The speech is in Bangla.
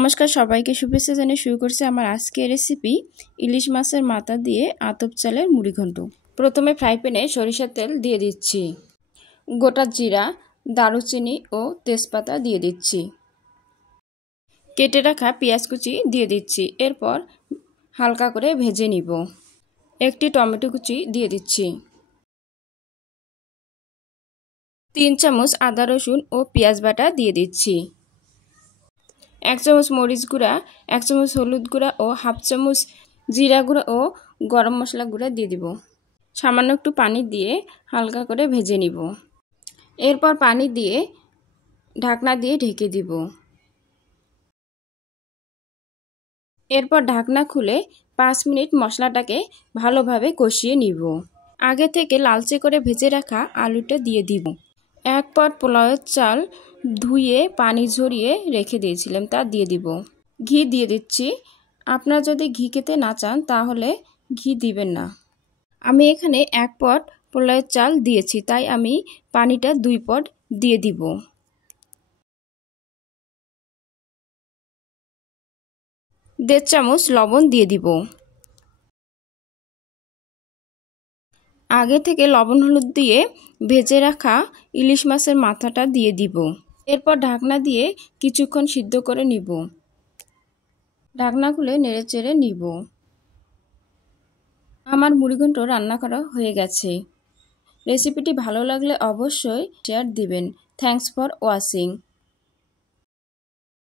নমস্কার সবাইকে শুভেচ্ছা জানিয়ে শুরু করছি আমার আজকের রেসিপি ইলিশ মাছের মাথা দিয়ে আতপ চালের মুড়ি ঘন্ট। প্রথমে ফ্রাই প্যানে সরিষার তেল দিয়ে দিচ্ছি, গোটা জিরা, দারুচিনি ও তেজপাতা দিয়ে দিচ্ছি, কেটে রাখা পেঁয়াজ কুচি দিয়ে দিচ্ছি। এরপর হালকা করে ভেজে নিব। একটি টমেটো কুচি দিয়ে দিচ্ছি, 3 চামচ আদা রসুন ও পেঁয়াজ বাটা দিয়ে দিচ্ছি, 1 চামচ মরিচ গুঁড়া, 1 চামচ হলুদ গুঁড়া ও হাফ চামচ জিরা গুঁড়া ও গরম মশলা গুঁড়া দিয়ে দিব। সামান্য একটু পানি দিয়ে হালকা করে ভেজে নিব। এরপর পানি দিয়ে ঢাকনা দিয়ে ঢেকে দিব। এরপর ঢাকনা খুলে 5 মিনিট মশলাটাকে ভালোভাবে কষিয়ে নিব। আগে থেকে লালচে করে ভেজে রাখা আলুটা দিয়ে দিব। 1 পট পোলাওয়ের চাল ধুয়ে পানি ঝরিয়ে রেখে দিয়েছিলাম, তা দিয়ে দিব। ঘি দিয়ে দিচ্ছি। আপনারা যদি ঘি খেতে না চান তাহলে ঘি দিবেন না। আমি এখানে 1 পট পোলাওয়ের চাল দিয়েছি, তাই আমি পানিটা 2 পট দিয়ে দিব। দেড় চামচ লবণ দিয়ে দিব। আগে থেকে লবণ হলুদ দিয়ে ভেজে রাখা ইলিশ মাছের মাথাটা দিয়ে দিব। এরপর ঢাকনা দিয়ে কিছুক্ষণ সিদ্ধ করে নিব। ঢাকনা খুলে নেড়েচেড়ে নিব। আমার মুড়িঘন্ট রান্না করা হয়ে গেছে। রেসিপিটি ভালো লাগলে অবশ্যই শেয়ার দিবেন। Thanks for watching.